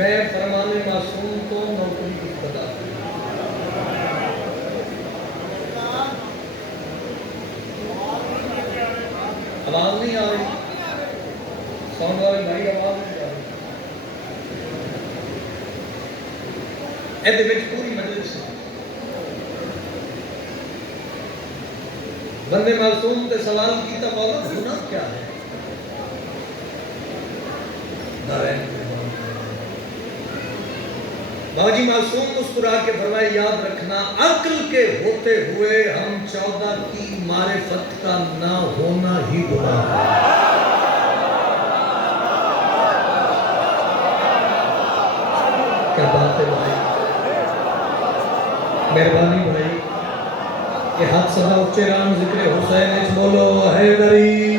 میں فرمان معصوم کو نوکری کی خدا آواز نہیں آ رہی ساؤنڈ والے بھائی آواز نہیں آ رہی ایدے وچ پوری مجلس بندے معصوم تے سوال کیتا مولا گناہ کیا ہے باجی معصوم مسکرا کے فرمائے یاد رکھنا عقل کے ہوتے ہوئے ہم 14 کی معرفت کا نہ ہونا ہی گناہ ہے کیا بات ہے بھائی مہربانی بھائی کہ ہاتھ سدا اچھے رام ذکر حسین اچھ بولو حیدری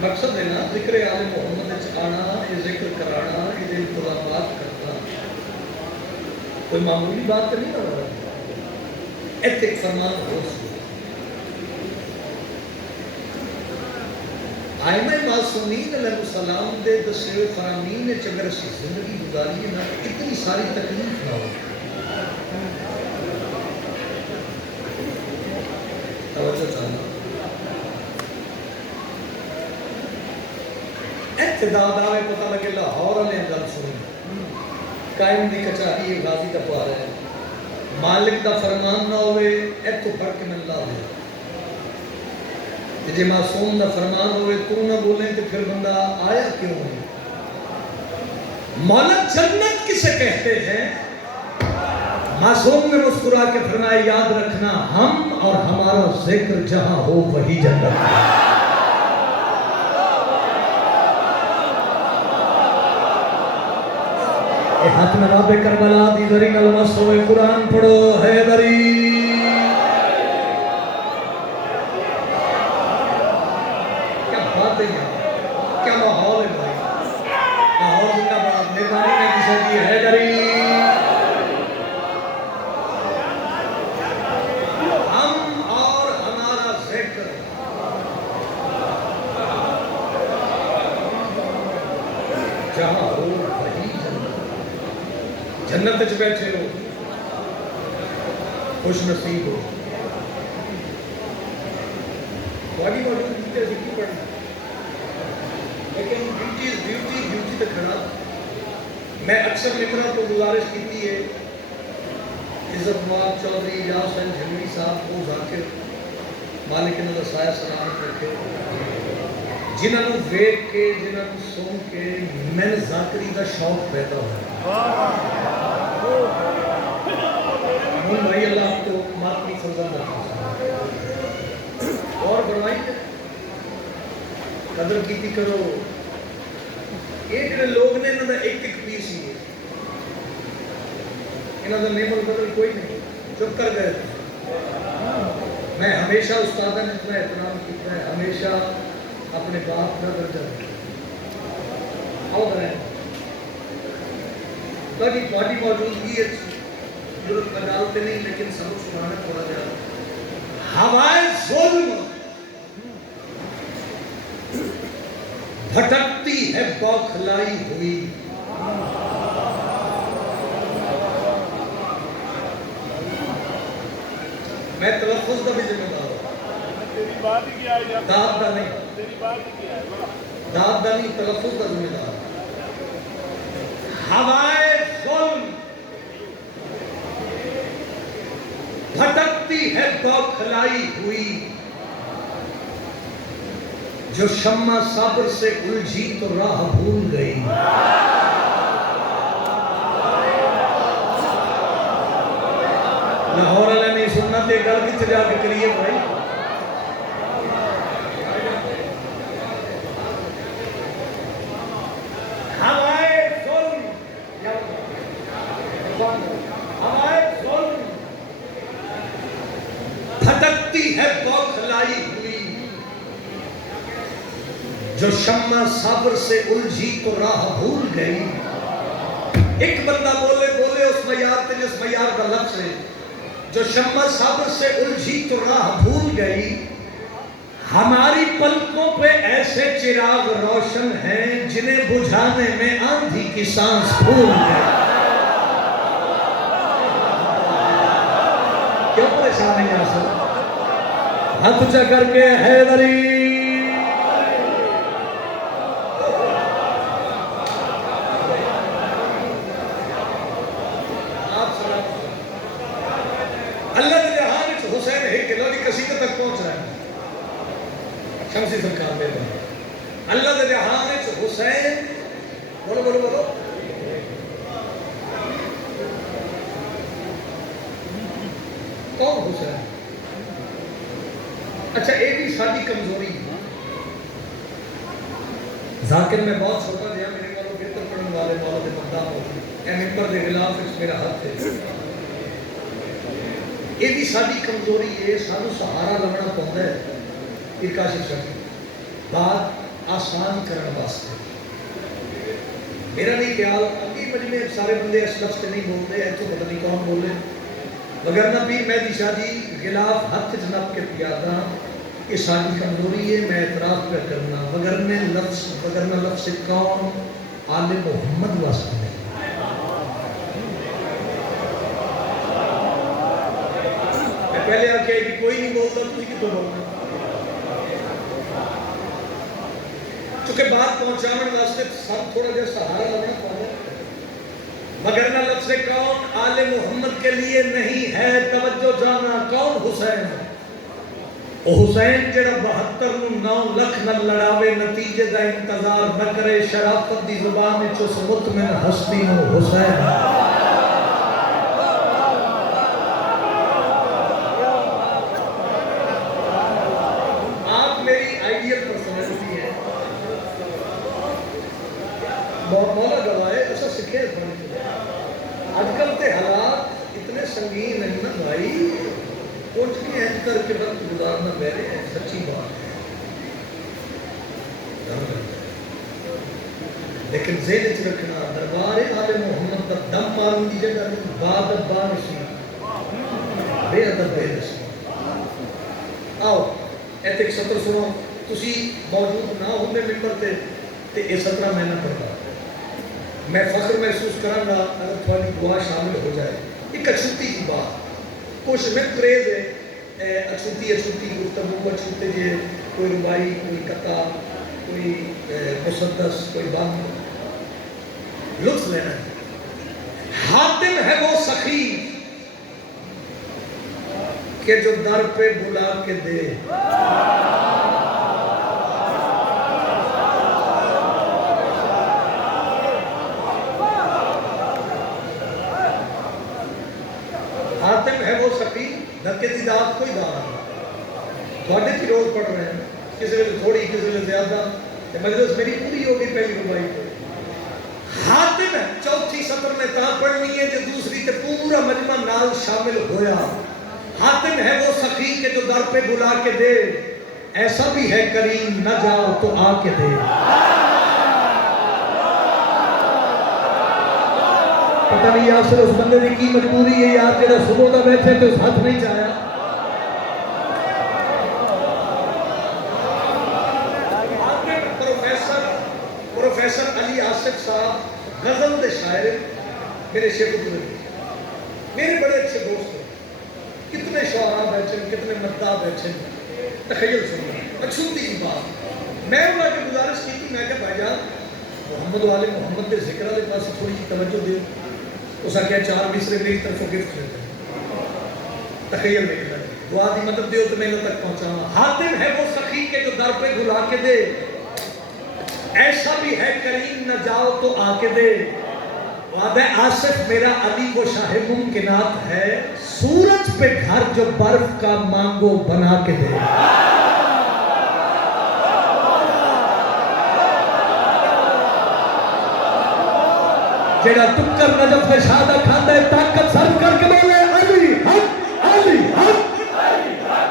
مقصد ہے نا ذکر آل محمد آنا یہ ذکر کرانا یہ انتظامات کرنا کوئی معمولی بات نہیں ہو رہا ایتک فرمان ہو سکتا آئمہ معصومین علیہ السلام دے دسے فرامین چگر اسی زندگی گزاری ہے نا اتنی ساری تکلیف نہ ہو توجہ چاہنا اعتداد آوے پتہ لگے لاہور علیہ گل سنی قائم دی کچاری غازی کا پوار ہے مالک کا فرمان نہ ہوئے ایتو پڑھ کے من لا دے جے معصوم نہ فرمان ہوئے تو نہ بولیں تو پھر بندہ آیا کیوں ہے مولا جنت کسے کہتے ہیں معصوم نے مسکرا کے فرمایا یاد رکھنا ہم اور ہمارا ذکر جہاں ہو وہی جنت ہے اے حق نواب کربلا دی ذری کلمہ سوئے قرآن پڑھو حیدری کیا بات ہے یہاں کیا ماحول ہے بھائی ماحول زندہ بات مہربانی میں کسے دی حیدری جہاں ہو وہی جنت جنت بیٹھے ہو خوش نصیب ہو والی موجود بیٹے ذکر پڑھنا لیکن بیوٹی تک کھڑا میں اکثر لکھنا تو گزارش کی ہے عزت مواد چودھری اجاز حسین جھنگڑی صاحب کو ذاکر مالک نے سایہ سلامت رکھے جنہوں نے ویک کے جنہوں نے سون کے میں ذاکری کا شوق پیدا ہوا من بھائی اللہ کو ماتمی فرزان رکھا اور بڑھائی ہے قدر کیتی کرو ایک نے لوگ نے انہوں نے ایک پیس ہی ہے انہوں نے نعم القدر کوئی نہیں چپ کر گئے میں ہمیشہ استادہ نے اتنا احترام کیتا ہے ہمیشہ اپنے باپ کا درجہ اور ہے تاکہ باڈی موجودگی ہے ضرورت مجالتے نہیں لیکن سبق سنانا تھوڑا جاتا ہوائے ظلم بھٹکتی ہے بوکھلائی ہوئی میں تلفظ کا بھی ذمہ دار ہوں داد دا نہیں داد دا نہیں تلفظ کا ذمہ دار ہوائے ظلم بھٹکتی ہے بوکھلائی ہوئی جو شمع صبر سے الجھی تو راہ بھول گئی لاہور علیہ نہیں سننا تے گل کتے جا کے کریے بھائی بھٹکتی ہے بوکھلائی ہوئی، جو شمع صبر سے الجھی تو راہ بھول گئی۔ ایک بندہ بولے بولے اس معیار تے جس معیار کا لفظ ہے، جو شمع صبر سے الجھی تو راہ بھول گئی، ہماری پلکوں پہ ایسے چراغ روشن ہیں جنہیں بجھانے میں آندھی کی سانس بھول گئی۔ کیوں پریشان ہے یاسر؟ ہاتھ اونچا کر کے حیدری۔ اللہ نے جہاں حسین ہے کہ لوگ قصیدہ تک پہنچ رہا ہے، شمسی سرکار میں بات اللہ نے جہاں حسین، بولو بولو بولو، کون حسین؟ اچھا ایک بھی ساری کمزوری ذاکر میں بہت چھوٹا دیا، میرے والوں بہتر پڑھنے والے مولا دے مقدام ہوتے ہیں، ممبر دے خلاف اس میرا حق ہے۔ یہ بھی ساری کمزوری ہے، سانو سہارا لگنا پڑتا ہے ارکاشف شکل بات آسان کرنے واسطے۔ میرا نہیں خیال اگلی مجمع سارے بندے اس لفظ سے نہیں بولتے ہیں، تو پتہ نہیں کون بولے، وگرنہ پیر مہدی شاہ جی غلاف ہاتھ جناب کے پیادا، یہ ساری کمزوری ہے، میں اعتراف پہ کرنا، وگرنہ لفظ کون آل محمد واسطے نہیں۔ میں پہلے آکے کہ کوئی نہیں بولتا، تجھے کتوں بولنا؟ چونکہ بات پہنچانے واسطے سب تھوڑا جا سہارا لگنا پڑا، وگرنہ لفظ کون آل محمد کے لیے نہیں ہے۔ توجہ جانا، کون حسین؟ او حسین جڑا 72 نو 9 لکھ نہ لڑاوے، نتیجے دا انتظار نہ کرے، شرافت دی زبان وچ اس مطمئن ہستی نو حسین۔ آپ میری آئیڈیل پرسنالٹی ہے، مولا گوائے ایسا سکھے آج کل کے حالات اتنے سنگین نہیں نا بھائی، کچھ بھی اینج کر کے وقت گزارنا میرے ہیں، سچی بات ہے، لیکن ذہن چ رکھنا دربار آل محمد کا دم پالن دی جگہ نہیں، باد ابا نشی بے ادب بے رسم۔ آؤ ایت ایک سطر سنو، تسی موجود نہ ہوندے ممبر تے یہ سطرہ میں نہ پڑھتا، میں فخر محسوس کروں گا اگر تھوڑی دعا شامل ہو جائے۔ ایک اچھوتی کی بات، کچھ میں پریز ہے، اچھوتی گفتگو اچھوتے جے، کوئی ربائی، کوئی قطع، کوئی مسدس، کوئی بند، لطف لینا ہے۔ حاتم ہے وہ سخی کہ جو در پہ بلا کے دے، حاتم ہے وہ سخی، دھکے دی داد کوئی دار نہیں، تھوڑے کی روز پڑھ رہے ہیں، کسی ویلے تھوڑی کسی ویلے زیادہ، مجلس میری پوری ہوگی پہلی ربائی کو۔ حاتم ہے چوتھی سطر میں تا پڑھنی ہے جو دوسری تے پورا مجمع نال شامل ہویا۔ حاتم ہے وہ سخی کہ جو در پہ بلا کے دے، ایسا بھی ہے کریم نہ جاؤ تو آ کے دے۔ پتہ نہیں یاسر اس بندے دی کی مجبوری ہے یار، جڑا صبح دا بیٹھے تو اس ہاتھ نہیں چاہیا۔ پروفیسر علی آصف صاحب غزل دے شاعر، میرے شیخ القرآن، میرے بڑے اچھے دوست ہیں، کتنے شعراء بیٹھے، کتنے مداح بیٹھے، تخیل سننا اچھوتی کی بات۔ میں انہوں نے گزارش کی تھی، میں کہا بھائی جان محمد والے محمد دے ذکر والے پاس تھوڑی جی توجہ دے، اس نے کہا 4 مصرے میری طرف گفٹ لیتے ہیں، تخیل میں کہا دعا دی مدد دیو تو میں انہوں تک پہنچا۔ حاتم ہے وہ سخی کہ جو در پہ بلا کے دے، ایسا بھی ہے کریم نہ جاؤ تو آ کے دے۔ وعدہ آصف میرا علی وہ شاہ ممکنات ہے، سورج پہ گھر جو برف کا مانگو بنا کے دے۔ جیڑا ٹکر نجف شادہ کھاندہ ہے، طاقت صرف کر کے بولے علی حق، علی حق، علی حق۔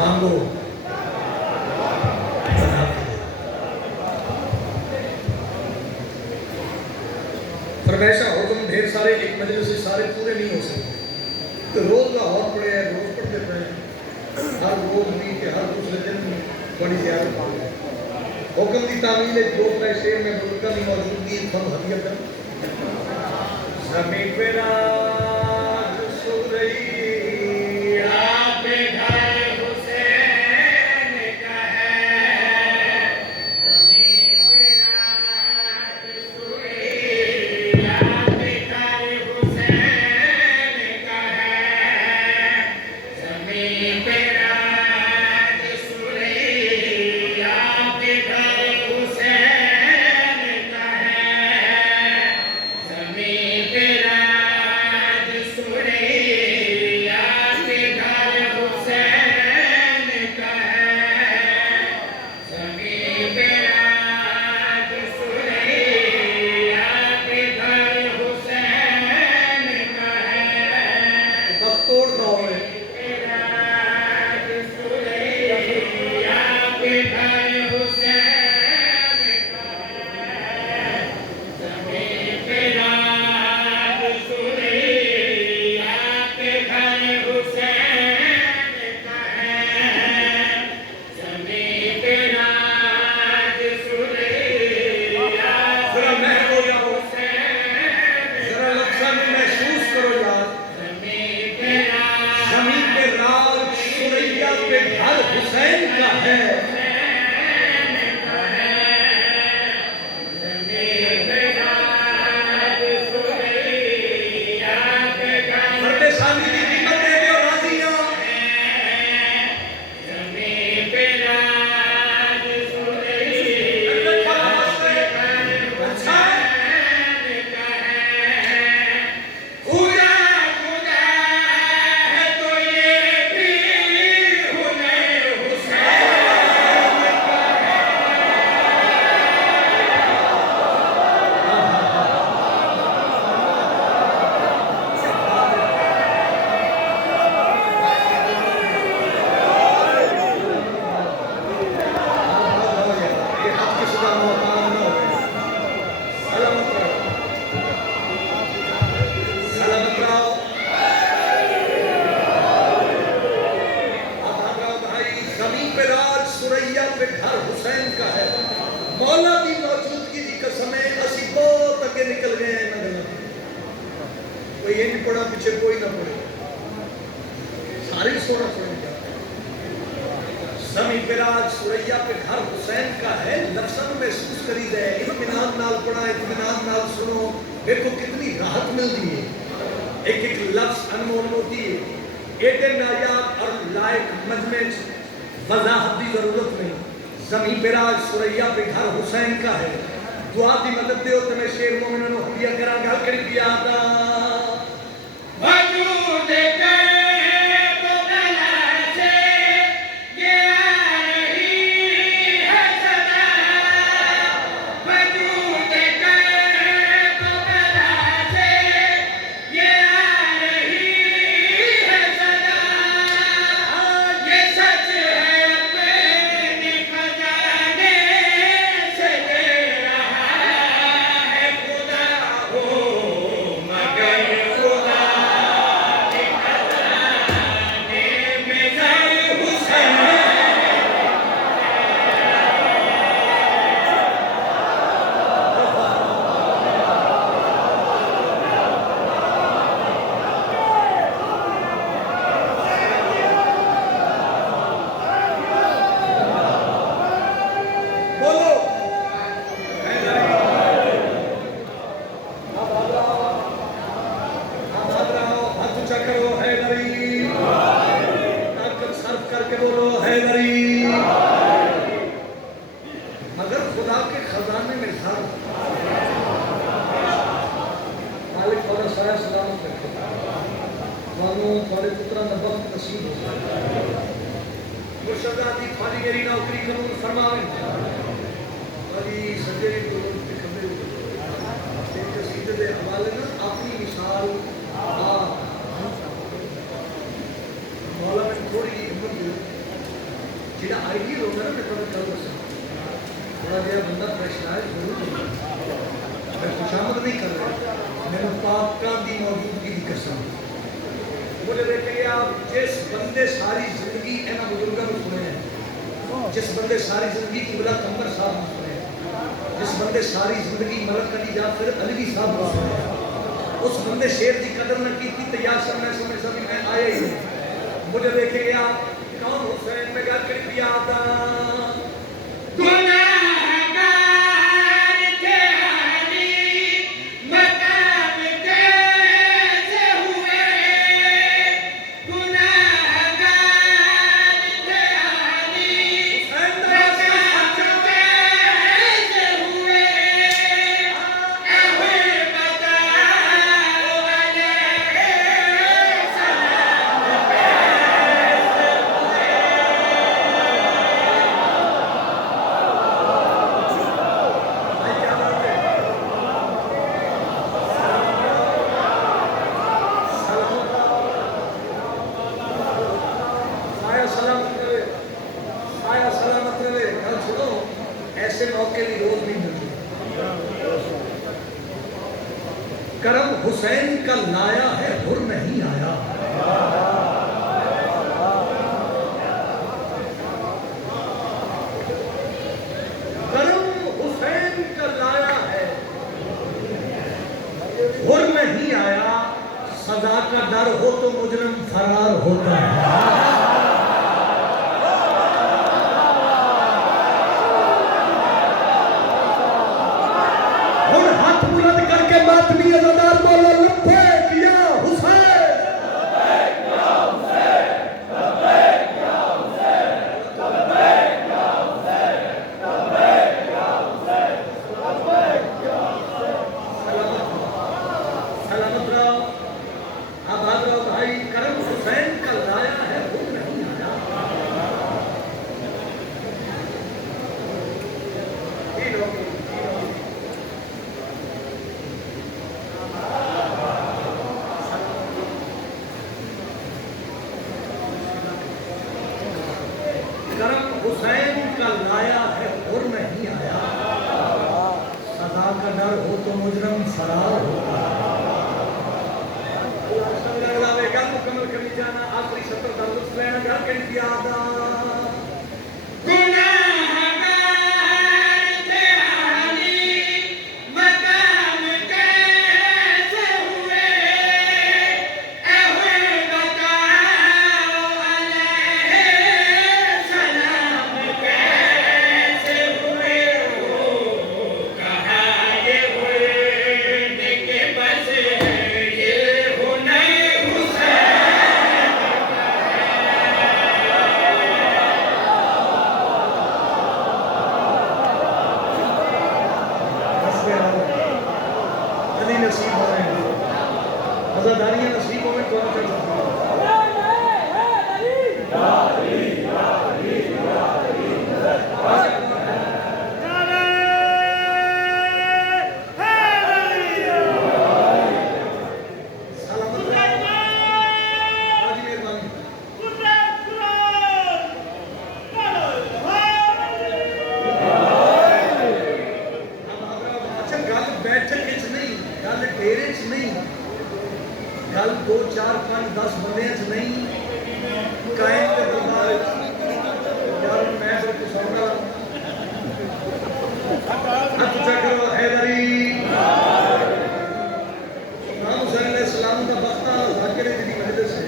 مانگو فرمائشہ حکم ڈھیر سارے ایک مجلس سے سارے پورے نہیں ہو سکتے تو روز لاہور پڑے ہیں روز پڑھتے پڑے ہیں ہر روز بھی کہ ہر دوسرے دن میں بڑی زیارت پڑھ گئے حکم دی تعمیل ایک دو پرائے شیر میں بزرگاں کی موجودگی تھم ہدیہ کر زمین پہ راج سو رہی آپ گھر حسین کا ہے زمین پہ راج سو رہی آپ گھر حسین کا ہے زمین پہ راج سو رہی آپ گھر حسین کا ہے زمین پہ راج سو رہی آپ گھر حسین کا ہے زمین پہ راج سو رہی آپ گھر حسین کا ہے وقت توڑ دو راج سو رہی آپ گھر حسین کا ہے زمین پہ راج سو رہی آپ گھر حسین کا ہے زمین پہ راج سو رہی آپ ذرا محو جاؤ ذرا لفظاں میں محسوس کرو یار زمین پہ راج سوریا پہ گھر حسین کا ہے مرد ثانی کی قیمت دے دے اور راضیاں زمین پہ راج سو رہی خدا خدا ہے تو یہ بھی ہنر حسین کا یہ حق کی صدا محترم نہ ہوئے سلامت رہو سلامت رہو آپ رہو بھائی زمین پہ راج سوریا پہ گھر حسین کا ہے مولا کی موجودگی کی قسمیں اسی بہت اگے نکل گئے ہیں نہ گلا کوئی یہ نہیں پڑھا پیچھے کوئی نہ پڑھے سارے سونا سونا جاتے ہیں زمین پہ راج سوریا پہ گھر حسین کا ہے لفظاں محسوس کری دے اطمینان نال پڑھا اطمینان نال سنو دیکھو کتنی راحت ملتی ہے ایک ایک لفظ انمول ہوتی ہے ایڈے نایاب اور لائق مجمع وضاحت کی ضرورت نہیں زمین پہ راج سوریا پہ گھر حسین کا ہے دعا دی مدد دیو تے میں شیر مومنوں کو ہدیہ کراں گل کری پیا دا وجود جہاں آئیڈیل ہوتا ہے نا میں تھوڑا تھوڑا جہا بندہ پریشرائز ضرور ہوتا میں خوشامد نہیں کر رہا میرے پاکاں دی موجودگی کی قسم مجھے دیکھیں گے آپ جس بندے ساری زندگی اینا بزرگوں کو سنے ہیں جس بندے ساری زندگی قبلہ قمر صاحب کو سنے ہیں جس بندے ساری زندگی ملک علی جعفر علوی صاحب کو سنے ہیں اس بندے شیر کی قدر نہ کی تیار سب میں سمجھتا بھی میں آیا ہی نہیں مجھے دیکھیں گے آپ کون حسین میں گھر کری پیادا کرم حسین کا لایا ہے حر نہیں آیا کرم حسین کا لایا ہے حر نہیں آیا سزا کا ڈر ہو تو مجرم فرار ہوتا ہے ماتمی ازادار بولو لبیک یا حسین لبیک یا حسین لبیک یا حسین لبیک یا حسین لبیک یا حسین لبیک یا حسین سلامت رہو آباد رہو بھائی کرم حسین کا لایا ہے وہ نہیں آیا کرم حسین کا لایا ہے اور نہیں آیا سزا کا ڈر ہو تو مجرم فرار ہوتا گل مکمل کری جانا آخری سطر کا لطف لینا گل کہیں پیادا نصیب ہو رہے ہیں عزاداریاں نصیب ہو رہے ہیں گل 2 4 5 10 بندے نہیں قائم کے دربار یار میں تو سونا ہاتھ چکر حیدری امام حسین علیہ السلام کا بختہ ذاکرے دی مجلس سے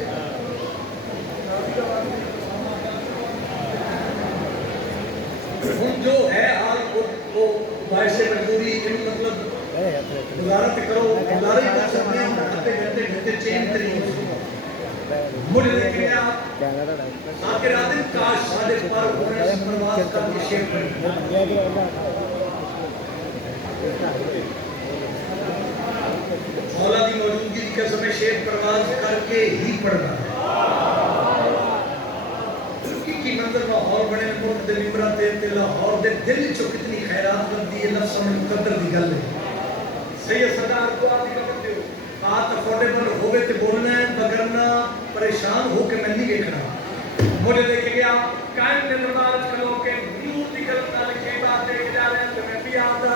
ہم جو ہے حال کو باعث مجبوری مطلب وزارت کرو وزارت کر سکتے ہیں گھنٹے گھنٹے گھنٹے چین طریقوں مجھے دیکھیں آپ آخر آدم کاش صادق پر ہونے سے پرواز کر کے شیپ کریں مولا دی موجودگی کی قسم شیپ پرواز کر کے ہی پڑھنا ہے کی منظر لاہور بنے ملک دے ممبرات تے لاہور دے دل چو کتنی خیرات بندی ہے لفظ سمجھ مقدر دی گل ہے سید سردار کو آپ کی کمر دیو بات افورڈیبل ہوئے تے بولنا ہے بگرنا پریشان ہو کے میں نہیں دیکھنا مجھے دیکھ گیا قائم نے دربار کھلو کے نور دی گل نال کی بات دیکھ جا رہے ہیں تو میں بھی آتا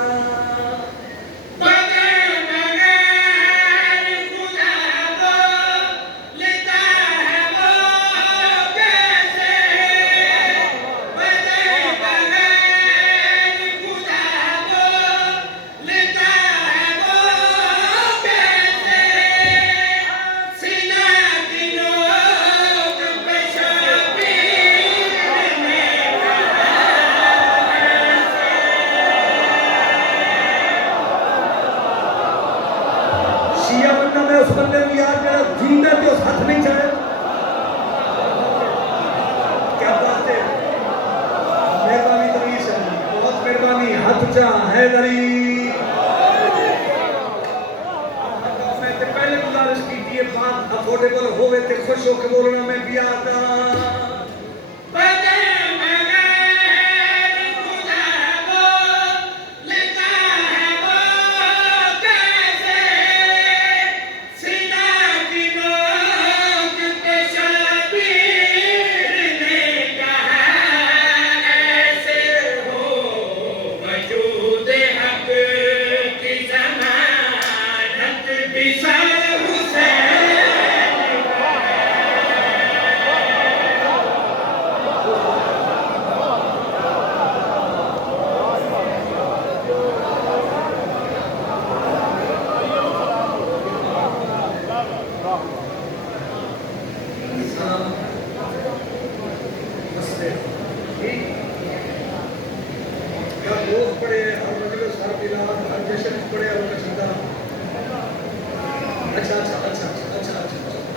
اس بندے کو یاد میرا جیندہ تھے اس ہاتھ نہیں چاہے کیا بات ہے مہربانی تمیز ہے بہت مہربانی ہاتھ چاہ حیدری میں تے پہلے گزارش کی تھی یہ بات افورڈیبل ہوئے تے خوش ہو کے بولنا میں بھی آتا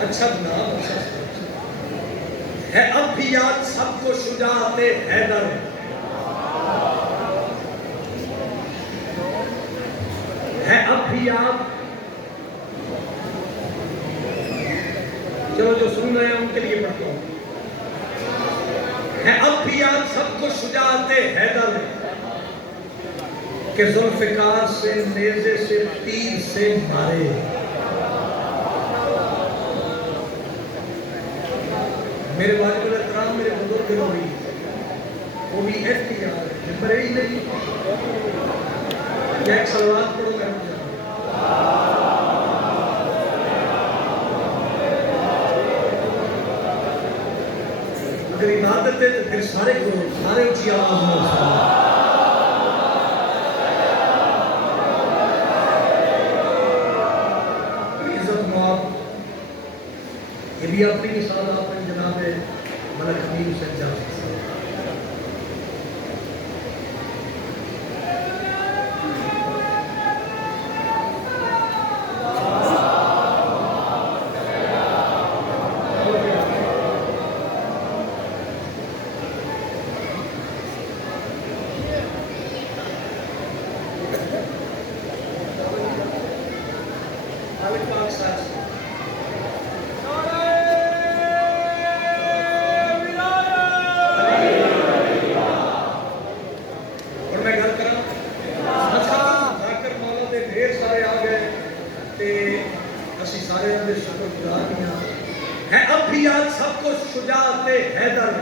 اچھا نام ہے اب بھی یاد سب کو شجاعت حیدر ہے اب بھی یاد چلو جو سن رہے ہیں ان کے لیے پڑھتا ہوں ہے اب بھی یاد سب کو شجاعت حیدر کہ ذوالفقار سے نیزے سے تیر سے مارے میرے واجب الاحترام میرے بزرگ ہوئی وہ بھی اختیار ہے بڑے ہی نہیں ایک سلوات پڑھو میں اگر عبادت ہے تو پھر سارے کو سارے اچھی آواز میں عزت مواب یہ بھی اپنی مثال آپ نے جناب ملک امین حسین جان مالک پاک صاحب ہے اب بھی یاد سب کو شجاعت حیدر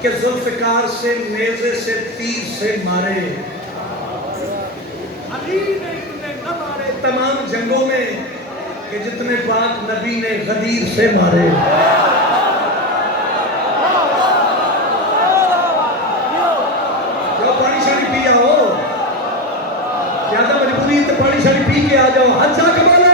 کہ ذوالفقار سے نیزے سے تیر سے مارے علی نے اتنے نہ مارے تمام جنگوں میں کہ جتنے پاک نبی نے غدیر سے مارے جو پانی شانی پیا ہو زیادہ مجبوری تو پانی شانی پی کے آ جاؤ حجا کمالا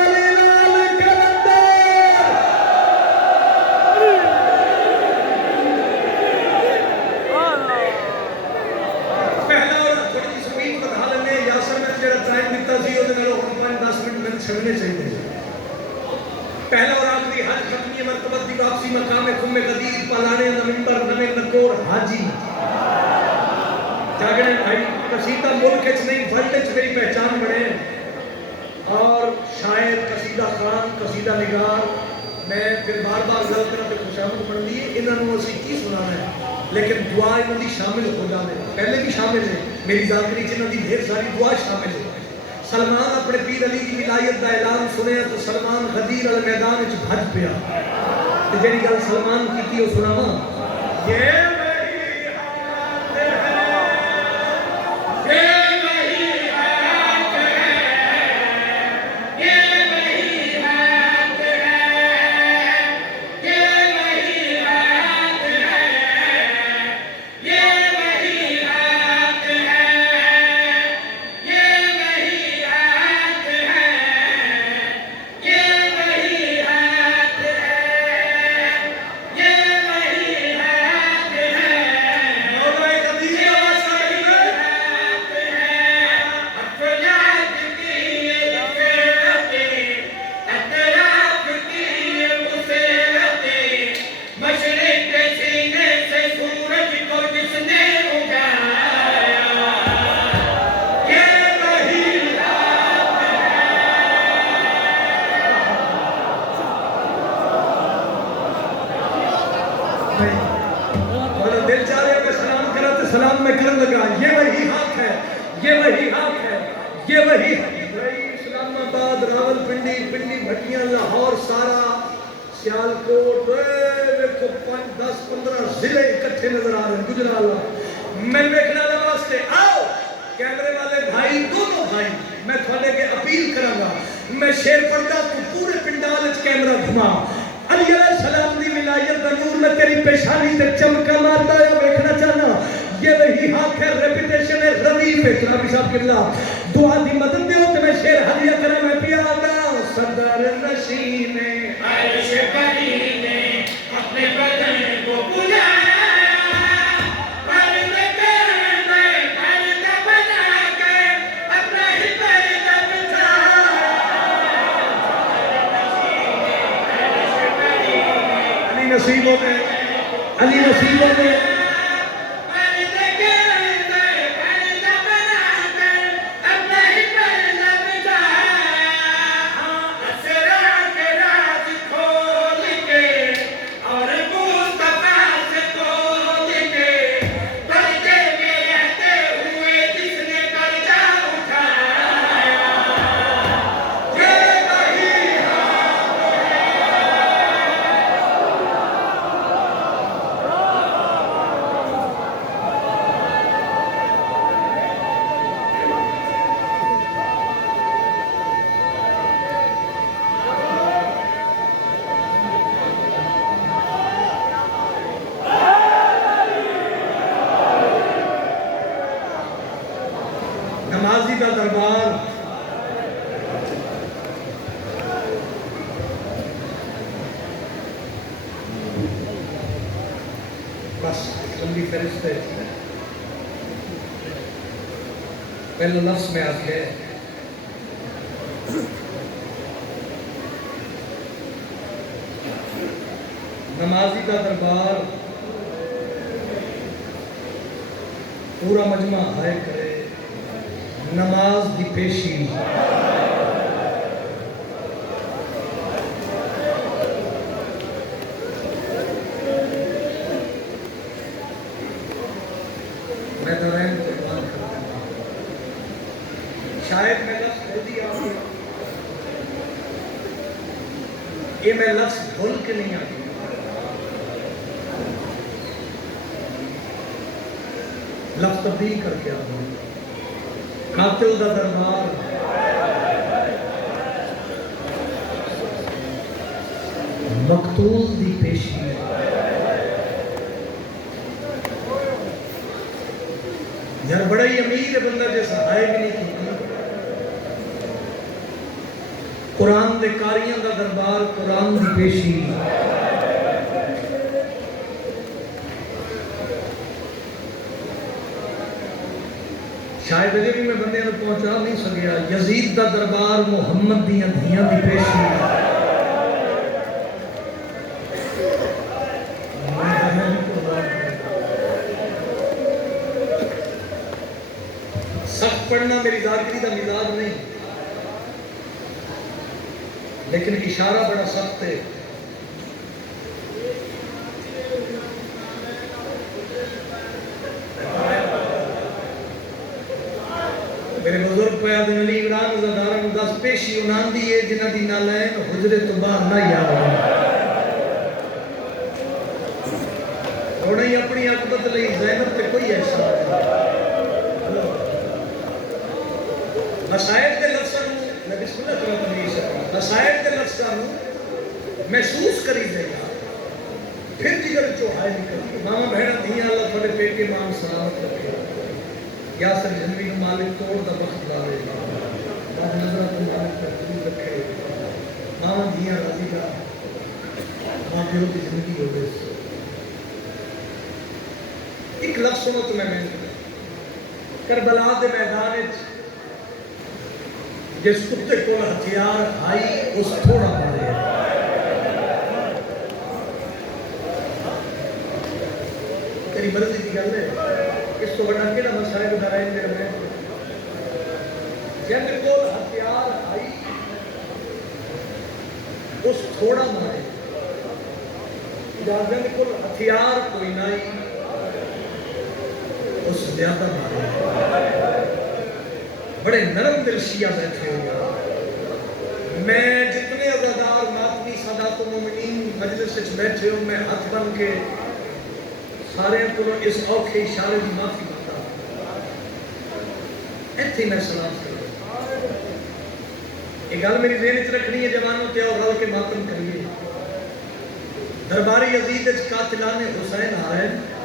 پہلا اور آخری حج ختمی مرتبت دی واپسی مقام خم غدیر پلانے نمبر نمے نکور حاجی جاگنے بھائی قصیدہ ملک اچ نہیں ورلڈ اچ میری پہچان بڑھے اور شاعر قصیدہ خان قصیدہ نگار میں پھر بار بار غلط طرح پہ خوشامد پڑھ لیے انہوں نے اسی کی سنانا ہے لیکن دعا انہوں نے شامل ہو جانے پہلے بھی شامل ہے میری ذاکری جنہوں نے ڈھیر ساری دعا شامل ہے سلمان اپنے پیر علی کی ولایت دا اعلان سنے تو سلمان غدیر علی میدان وچ بھج پیا تے جڑی گل سلمان کیتی او سناواں یہ دل چاہ رہے کہ سلام کرا تو سلام میں کرن لگا یہ وہی ہاتھ ہے یہ وہی ہاتھ ہے یہ وہی اسلام آباد راول پنڈی پنڈی بھٹیاں لاہور سارا سیالکوٹ ویکھو 5-10-15 ضلع اکٹھے نظر آ رہے ہیں گجرالہ میں دیکھنا واسطے آؤ کیمرے والے بھائی دونوں بھائی میں تھوڑے کے اپیل کراں گا میں شیر پڑھتا تو پورے پنڈال وچ کیمرہ گھما علی علیہ السلام دی ولایت دا نور میں تیری پیشانی تے چمکا مارتا ہے دیکھنا چاہنا یہ وہی ہاتھ ہے ریپیٹیشن ہے ردیف ہے جناب صاحب قبلہ دعا دی مدد دیو تے میں شیر ہدیہ کرا میں پیادا صدر نشین عرش بری نے اپنے بدن کو بلایا نصیبوں میں علی نصیبوں میں نمازی کا دربار بس جلدی فرشتے پہلے لفظ میں آ گئے نمازی کا دربار پورا مجمع ہائے کرے نماز دی پیشی میں دورین قربان کرتا ہوں شاید میں لفظ بھول دیا یہ میں لفظ بھول کے نہیں آتی لفظ تبدیل کر کے آتا ہوں قاتل دا دربار مقتول دی پیشی یار بڑا ہی امیر بندہ جیسا آئے بھی نہیں کی قرآن دے کاریاں دا دربار قرآن دی پیشی شاید اجے بھی میں بندے نے پہنچا نہیں سکیا یزید دا دربار محمد دیاں دھیاں دی پیشی سخت پڑھنا میری ذاکری دا مزاج نہیں لیکن اشارہ بڑا سخت ہے میرے بزرگ پیاد علی عمران زدارہ دس پیشی انان دیئے جنہ دی نالین حجرے تو باہر نہ یاد رونا ہی اپنی اک بدلی زینب تے کوئی ایسا مسائل کے لفظاں میں بسم اللہ تعالیٰ تنویر سے مسائل کے لفظاں محسوس کری دے گا پھر جگر چوہائے نکل ماما بہنا دھیاں اللہ تھوڑے پیٹ کے مان سلامت رکھے یا سر جنوی کو مالک توڑ دا بخت ڈالے بعد نظرہ کو مالک پر دور رکھے ماما دھیاں راضی کا ماں پیروں کی زندگی ہو گئے ایک لفظ سنو تمہیں میں کربلا دے میدان جس کتے کو ہتھیار آئی اس تھوڑا مارے تیری مرضی کی گل ہے اس کو بڑا کیڑا مسائل دارائیں دے رہے ہیں جن کو ہتھیار آئی اس تھوڑا مارے جن کو ہتھیار کوئی نہیں اس زیادہ مارے بڑے نرم دل شیعہ بیٹھے ہو میں جتنے عزادار ماتمی سادات و مومنین مجلس سے بیٹھے ہوں میں ہاتھ بن کے سارے کو اس اوکھے اشارے کی معافی مانگتا ایتھی میں سلام کروں ایک گل میری ذہن وچ رکھنی ہے جوانوں تے اور رل کے ماتم کریے درباری عزیز وچ قاتلان حسین آ رہے ہیں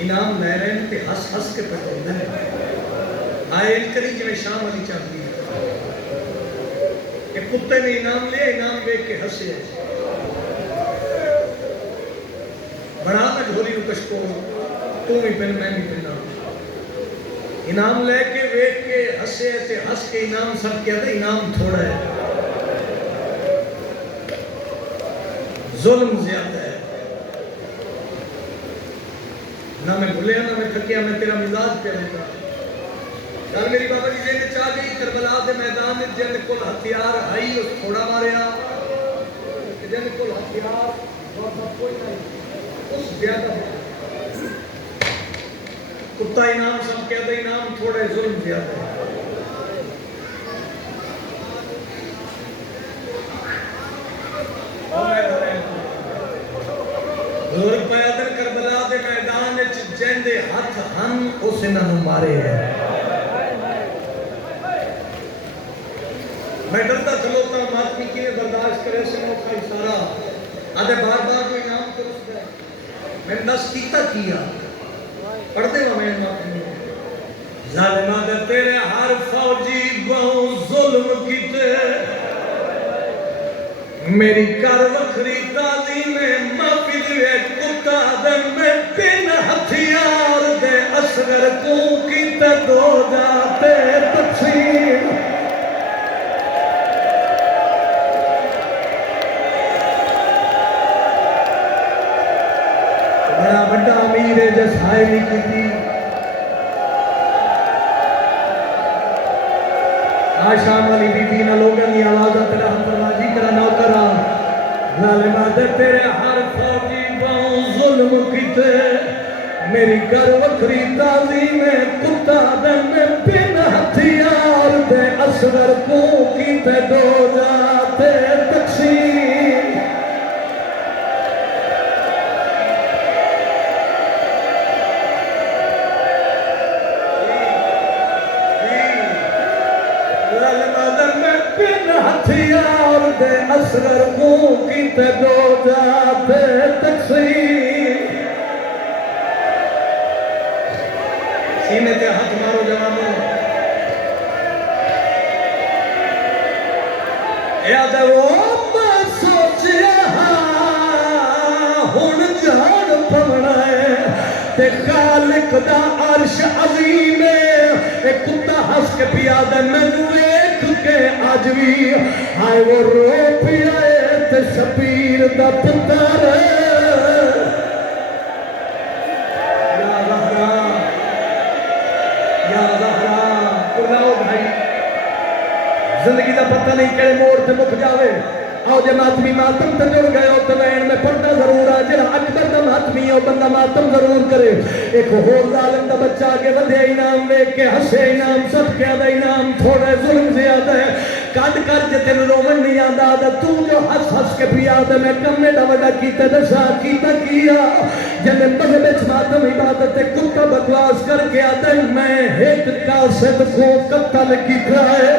انعام لے رہے ہیں تے ہس ہس کے پٹوندے ہیں آئے ان کری جو شام والی چاہتی ہے کہ کتے نے انعام لے انعام لے کے ہسے بڑا میں جھولی نو کشکو تو بھی پہن میں بھی پہنا انعام لے کے ویک کے ہسے تے ہس کے انعام سب کیا تھا انعام تھوڑا ہے ظلم زیادہ ہے نہ میں بھولیا نہ میں تھکیا میں تیرا مزاج پہ رہتا گل میری بابا جی نے چاہ گئی کربلا دے میدان جن کو ہتھیار آئی اس تھوڑا ماریا جن کو ہتھیار کوئی نہیں اس زیادہ کتا انعام سب کہتا انعام تھوڑے ظلم زیادہ ہے حضور پیادر کربلا دے میدان جن دے ہاتھ ہن اس انہوں مارے ہیں میں ڈرتا کھلوتا ماتمی کی نے برداشت کرے سے موقع اشارہ آدھے بار بار کوئی نام درست ہے میں نس کیتا کیا پڑھ دے وہاں میں ماتمی ظالمہ دے تیرے ہر فوجی بہوں ظلم کیتے میری کر وکھری تعلیم معافی دے کتا دے میں پن ہتھیار دے اصغر کو کیتے دو جاتے تقسیم بڑا بڑا امیر ہے جس ہائے نہیں کی تھی آشام والی بی بی نہ لوگوں کی آوازہ تیرا ہم پروازی کرا نہ کرا ظالمہ دے تیرے ہر فوجی باؤں ظلم کیتے میری گر وکری تازی میں کتا دے میں بن ہتھیار دے اصغر کو کیتے دو جاتے تقسیم ہتھیار دے اصغر کو کیتے دو جاتے تقسیم سینے تے ہاتھ مارو جوانوں یاد ہے وہ میں سوچیا ہن جان پھڑنا ہے تے خالق دا عرش عظیم ہے ایک کتا ہس کے پیا دے مینوں ویکھ کے آج بھی آئے وہ رو پیا تے شبیر دا پتر یا زہرا قرآن بھائی زندگی دا پتہ نہیں کہے موڑ تے مک جاوے آؤ جے ماتمی ماتم تے جڑ گئے ہو تو لین میں پڑھنا ضرور ہے جہاں اکبر دا ماتمی زخمی ہو بندہ ماتم ضرور کرے. ایک ہور ظالم دا بچہ آگے ودے انعام ویک کے ہسے انعام سب کیا دا انعام تھوڑا ظلم زیادہ ہے کٹ کر جے تین رومن نہیں آندا دا تو جو ہس ہس کے بھی آدھے میں کم میں دا وڈا کیتا دسا کیتا کیا جنہیں مذہب اچ ماتم عبادت کتا بکواس کر کے آدھے میں ایک قاصد کو قتل کی کرائے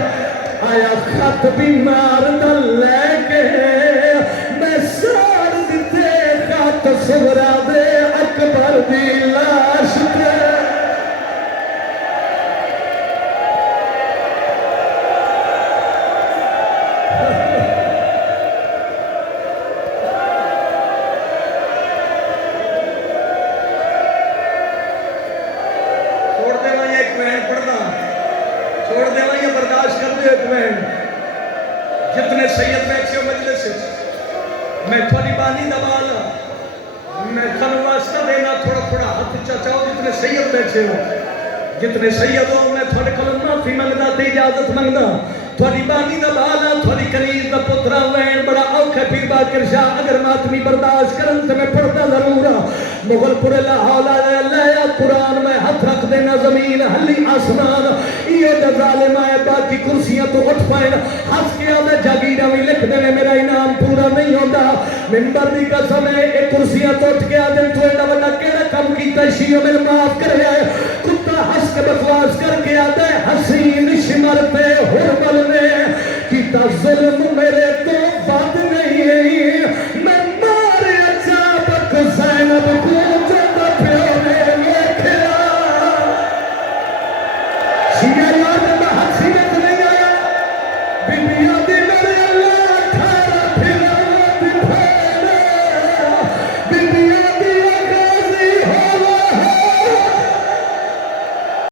آیا خط بیمار دا لے کے میں سار دیتے خط سورا دے اکبر دی لاش تے جتنے سید بیٹھے ہو مجلس میں تھوڑی بانی دبالا میں تھنو واسطہ دینا تھوڑا تھوڑا ہاتھ چاچاؤ جتنے سید بیٹھے ہو جتنے سید ہو میں تھوڑے کلم معافی منگدا تے اجازت منگدا تھوڑی بانی دبالا تھوڑی کنیز دا پترا وین بڑا اوکھے پیر باقر شاہ اگر ماتمی برداشت کرن تے میں پڑھتا ضرور مغل پورے لاحول اللہ قرآن میں ہاتھ رکھ دینا زمین ہلی آسمان یہ دا ظالم آئے باقی کرسیاں تو اٹھ پائیں ہس کے آدھے جاگیرہ میں لکھ دینے میرا انعام پورا نہیں ہوتا ممبر دی قسم ہے ایک کرسیاں تو اٹھ کے آدھے تو ایڈا بڑا کیڑا کم کیتا شیعہ میں معاف کر رہا ہے کتا ہس کے بکواس کر کے آدھے حسین شمر پہ حرمل نے کیتا ظلم میرے تو بات نہیں ہے میں مارے اچابک زینب کو جب پیونے لکھیا شیعہ یاد میں حسینت نہیں آیا بیبیاں دی میرے اللہ کھارا پھر دی پھیرے بیبیاں